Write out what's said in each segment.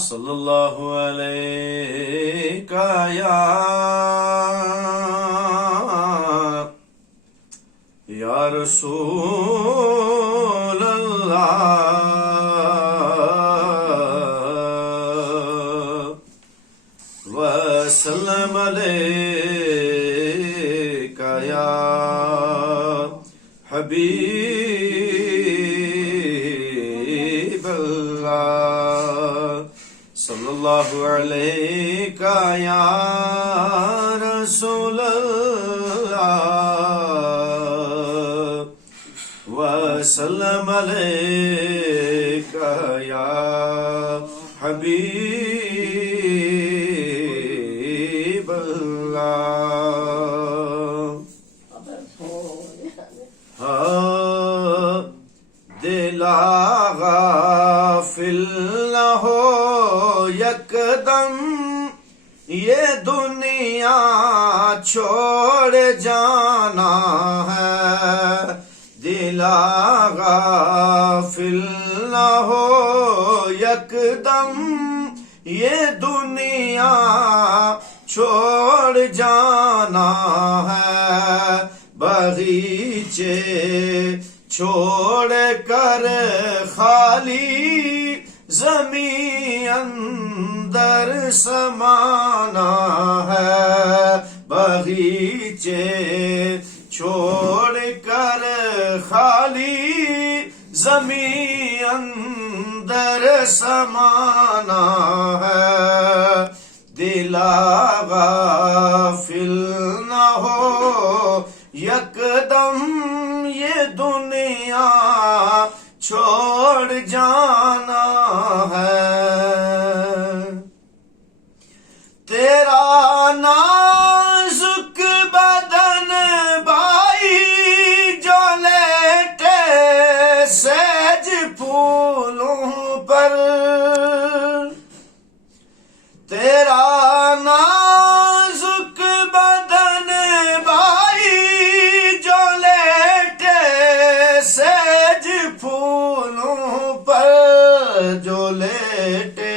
صلی اللہ علیہ یا رسول اللہ وسلم علیکہ یا حبیب اللہ صلی اللہ علیکہ یا رسول اللہ وسلم علیکہ یا حبیب اللہ دل غافل نہ ہو یکدم یہ دنیا چھوڑ جانا ہے دل غافل نہ ہو یکدم یہ دنیا چھوڑ جانا ہے باغیچے چھوڑ کر خالی زمین اندر سمانا ہے باغیچے چھوڑ کر خالی زمین اندر سمانا ہے دل غافل نہ ہو یکدم یہ دنیا چھوڑ جانا ہے تیرا نازک بدن بھائی جو لیٹے سیج پھولوں پر تیرا نازک بدن بھائی جو لیٹے سیج پھولوں پر جو لیٹے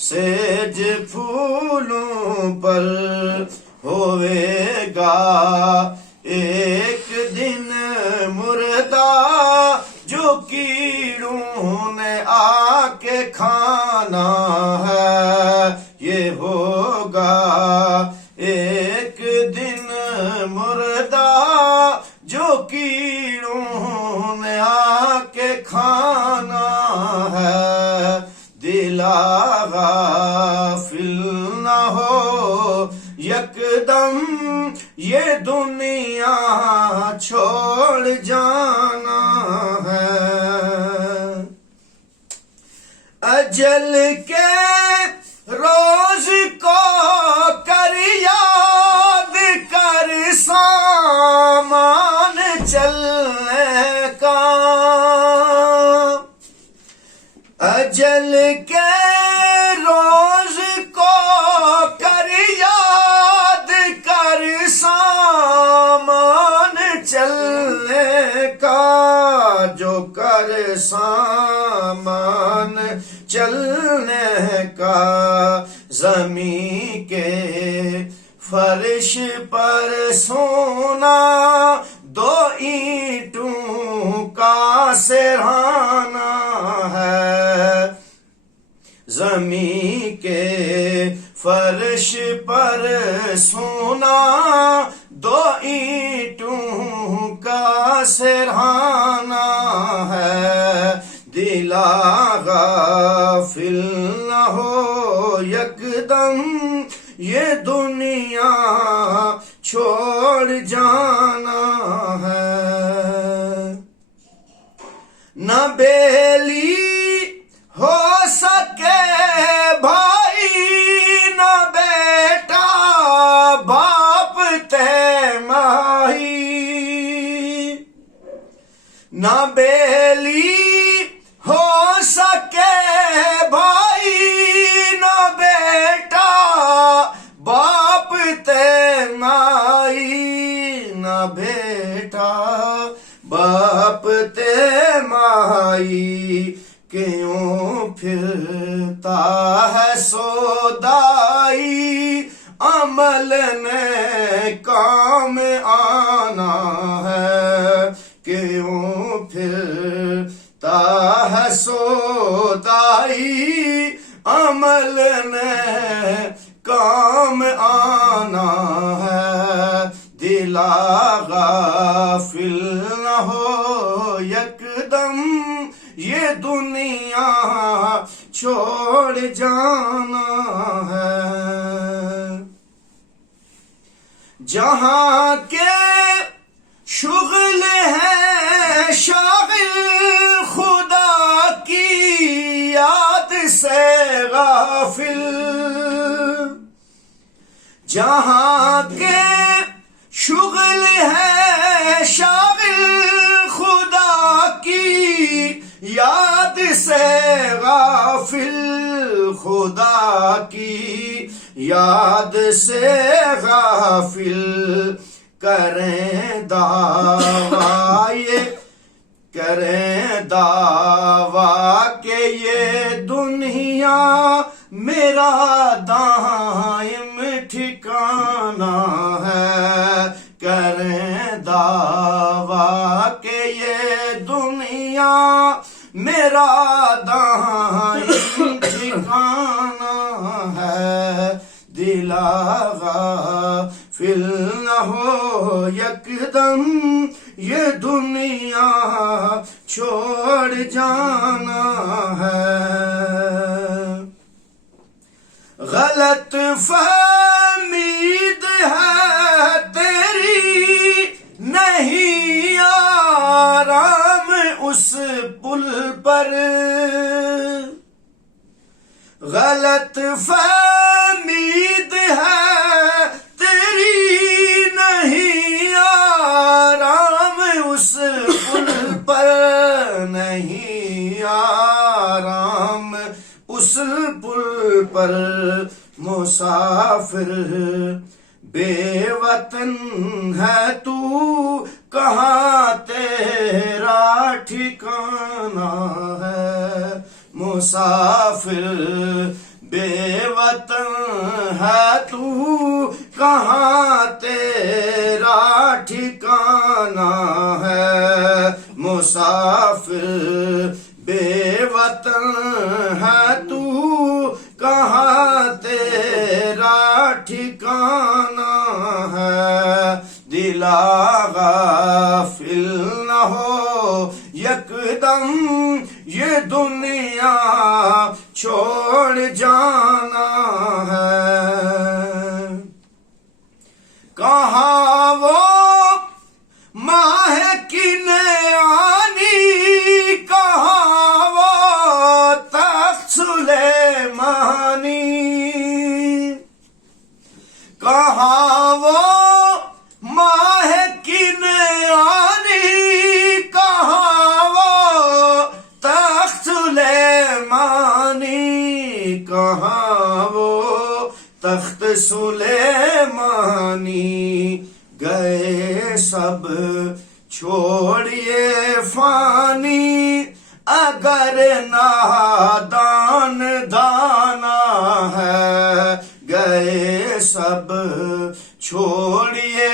سیج پھولوں پر ہوئے گا ایک دن مردہ جو کیڑوں نے آ کے کھانا ہے یہ ہوگا ایک دن مردہ جو کیڑوں نے آ کے کھانا ہے دل غافل نہ ہو یکدم یہ دنیا چھوڑ جانا ہے اجل کے روز کو کر یاد کر سامان چلنے کا اجل کے روز کو کر یاد کر سامان چلنے کا جو کر سامان چلنے کا زمین کے فرش پر سونا دو اینٹوں کا سرہانا ہے زمین کے فرش پر سونا دو اینٹوں کا سرہانا ہے دل غافل نہ ہو یکدم یہ دنیا چھوڑ جانا ہے نہ بیلی ہو سکے بھائی نہ بیٹا باپ تیماہی نہ بیلی ہو سکے بھائی نہ بیٹا باپ تیماہی نہ بیٹا باپ تیماہی کرتا ہے سودائی عمل نے کام آنا ہے کیوں پھرتا ہے سودائی عمل نے کام آنا ہے دلا غافل نہ ہو یکدم یہ دنیا چھوڑ جانا ہے جہاں کے شغل ہے شاغل خدا کی یاد سے غافل جہاں کے شغل ہے شاغل خدا کی یاد سے غافل خدا کی یاد سے غافل کریں دعویٰ کہ یہ دنیا میرا دائم ٹھکانہ ہے کریں دعویٰ کہ یہ دنیا میرا دائم ٹھکانہ ہے دلا غافل نہ ہو یکدم یہ دنیا چھوڑ جانا ہے غلط فہمید ہے تیری نہیں آرام اس پل پر غلط فہمید ہے تیری نہیں آرام اس پل پر نہیں آرام اس پل پر مسافر بے وطن ہے تو کہاں تیرا ٹھکانہ ہے مسافر بے وطن ہے تو کہاں تیرا ٹھکانہ ہے مسافر بے وطن ہے تو کہاں تیرا ٹھکانہ ہے دلا غافل نہ ہو یکدم یہ دنیا چھوڑ جانا ہے کہاں وہ ماہ کنعانی کہاں وہ تخت سلیمانی کہاں وہ ماہ کنعانی کہاں وہ تخت سلیمانی کہاں وہ تخت سلیمانی گئے سب چھوڑیے فانی اگر نادان دانا ہے گئے سب چھوڑیے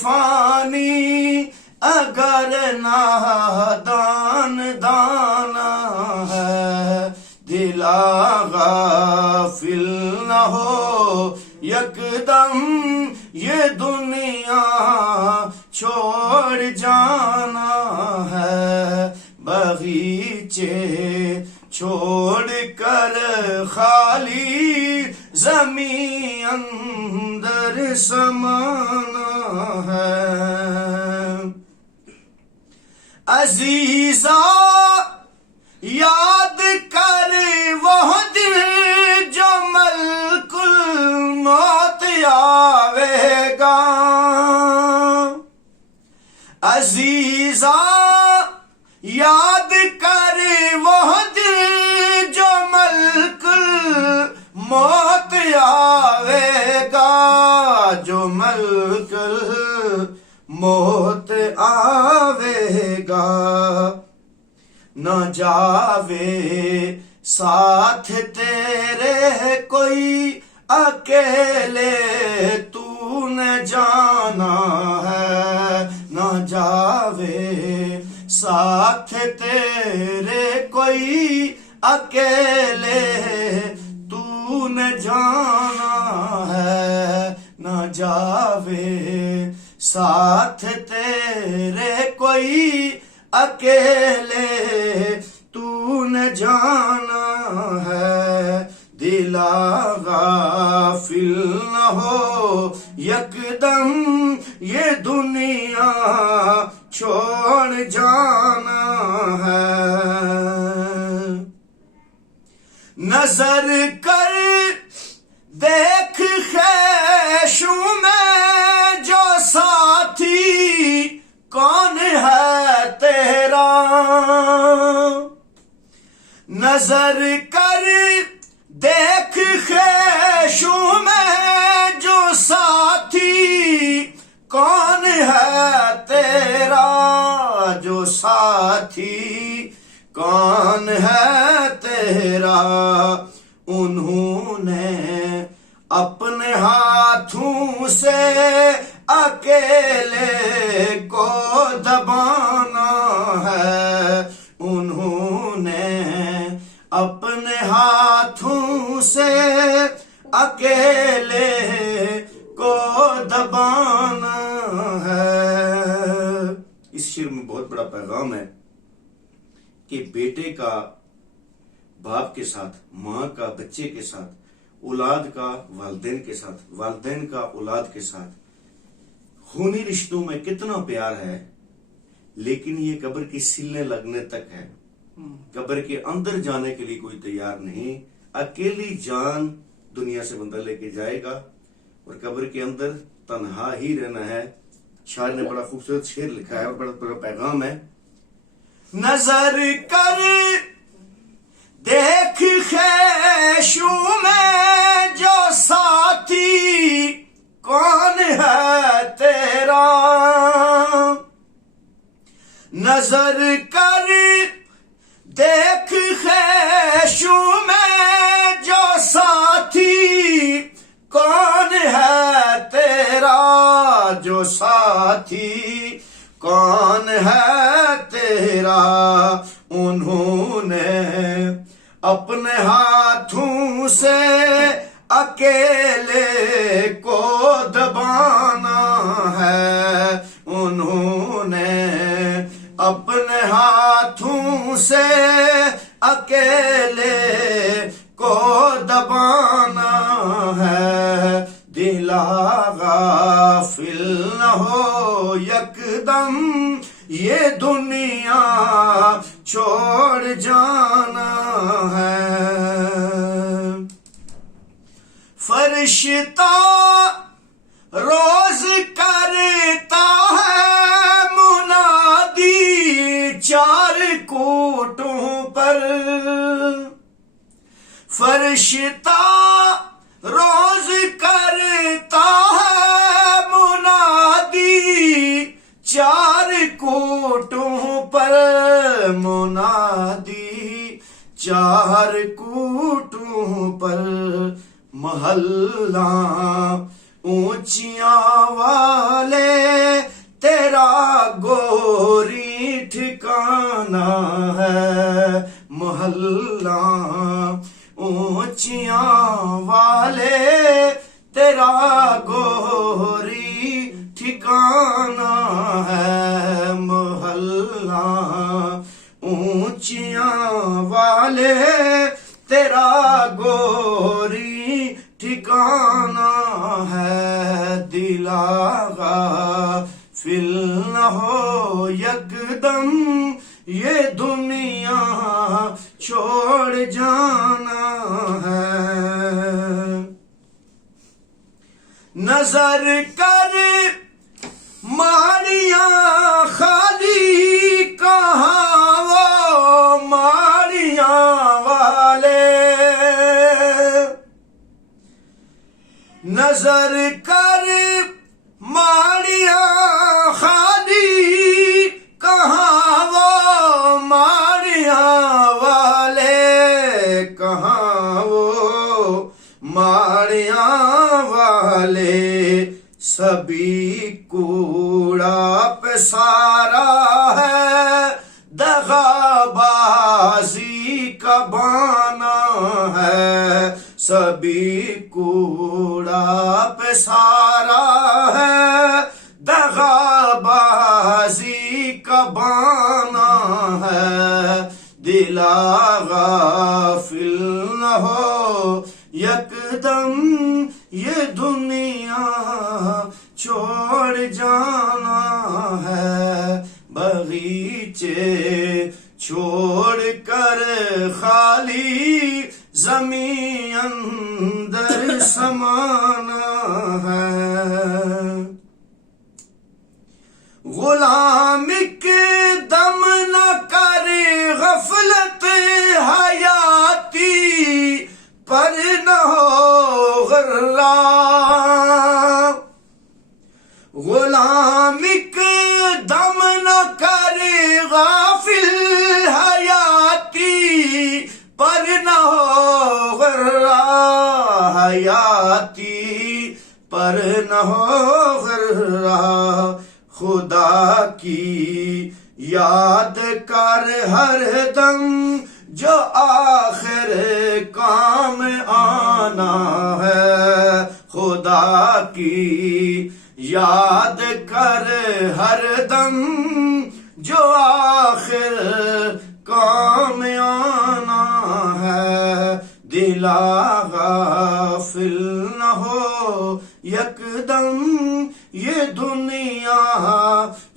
فانی اگر نادان دانا ہے دلا غافل نہ ہو یکدم یہ دنیا چھوڑ جانا ہے بغیچے چھوڑ کر خالی زمین اندر سمانا ہے عزیزا یاد کر وہ دل جو ملک الموت آوے گا عزیزا یاد کر وہ دل جو ملک الموت آوے گا جو ملک موت آوے گا نہ جاوے ساتھ تیرے کوئی اکیلے تو نے جانا ہے نہ جاوے، ساتھ تیرے کوئی اکیلے تو نے جانا ہے نہ جاوے، ساتھ تیرے کوئی اکیلے تو نے جانا ہے، دلا غافل نہ ہو یکدم یہ دنیا چھوڑ جانا ہے، نظر کر دیکھ خیشوں میں جو ساتھی کون ہے تیرا، نظر کر دیکھ خیشوں میں جو ساتھی کون ہے تیرا، جو ساتھی کون ہے تیرا، انہوں نے اپنے ہاتھوں سے اکیلے کو دبانا ہے، انہوں نے اپنے ہاتھوں سے اکیلے کو دبانا ہے۔ اس شعر میں بہت بڑا پیغام ہے کہ بیٹے کا باپ کے ساتھ، ماں کا بچے کے ساتھ، اولاد کا والدین کے ساتھ، والدین کا اولاد کے ساتھ خونی رشتوں میں کتنا پیار ہے، لیکن یہ قبر کی سلنے لگنے تک ہے، قبر کے اندر جانے کے لیے کوئی تیار نہیں، اکیلی جان دنیا سے بندہ لے کے جائے گا اور قبر کے اندر تنہا ہی رہنا ہے۔ شاعر نے بڑا خوبصورت شعر لکھا ہے اور بڑا بڑا پیغام ہے، نظر کر دیکھ خیشوں میں جو ساتھی کون ہے تیرا، نظر کر دیکھ خیشوں میں جو ساتھی کون ہے تیرا، جو ساتھی کون ہے تیرا، انہوں نے اپنے ہاتھوں سے اکیلے کو دبانا ہے، انہوں نے اپنے ہاتھوں سے اکیلے کو دبانا ہے، دلا غافل نہ ہو یکدم یہ دنیا چھوڑ جانا ہے، فرشتہ روز کرتا ہے منادی چار کوٹوں پر، فرشتہ روز کرتا ہے منادی چار کوٹوں پر، منادی چار کوٹوں پر، محلہ اونچیاں والے تیرا گوری ٹھکانہ ہے، محلہ اونچیاں والے تیرا گوری ٹھکانہ ہے، محلہ اونچیاں والے تیرا گوری ٹھکانہ ہے، دلا غافل نہ ہو یکدم یہ دنیا چھوڑ جانا ہے، نظر کر ماڑیاں خالی کہاں وہ ماڑیاں والے، نظر کر ماڑیاں خالی کہاں وہ ماڑیاں والے، ماڑیاں والے سبھی کوڑا پسارا ہے، دغا بازی کا بانا ہے، سبھی کوڑا پسارا ہے، دغا بازی کا بانا ہے، دلا غافل نہ ہو یکدم یہ دنیا چھوڑ جانا ہے، باغیچے چھوڑ کر خالی زمین اندر سمانا ہے، غلام کے دم نہ کر غفلت حیاتی پر نہ ہو غرہ، غلام کے دم نہ کر غافل حیاتی پر نہ ہو غرہ، حیاتی پر نہ ہو غرہ، خدا کی یاد کر ہر دم جو آخر کام آنا ہے، خدا کی یاد کر ہر دم جو آخر کام آنا ہے، دلا غافل نہ ہو یکدم یہ دنیا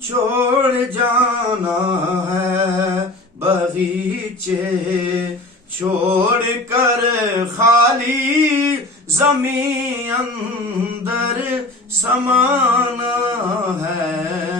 چھوڑ جانا ہے، باغیچے چھوڑ کر خالی زمین اندر سمانا ہے۔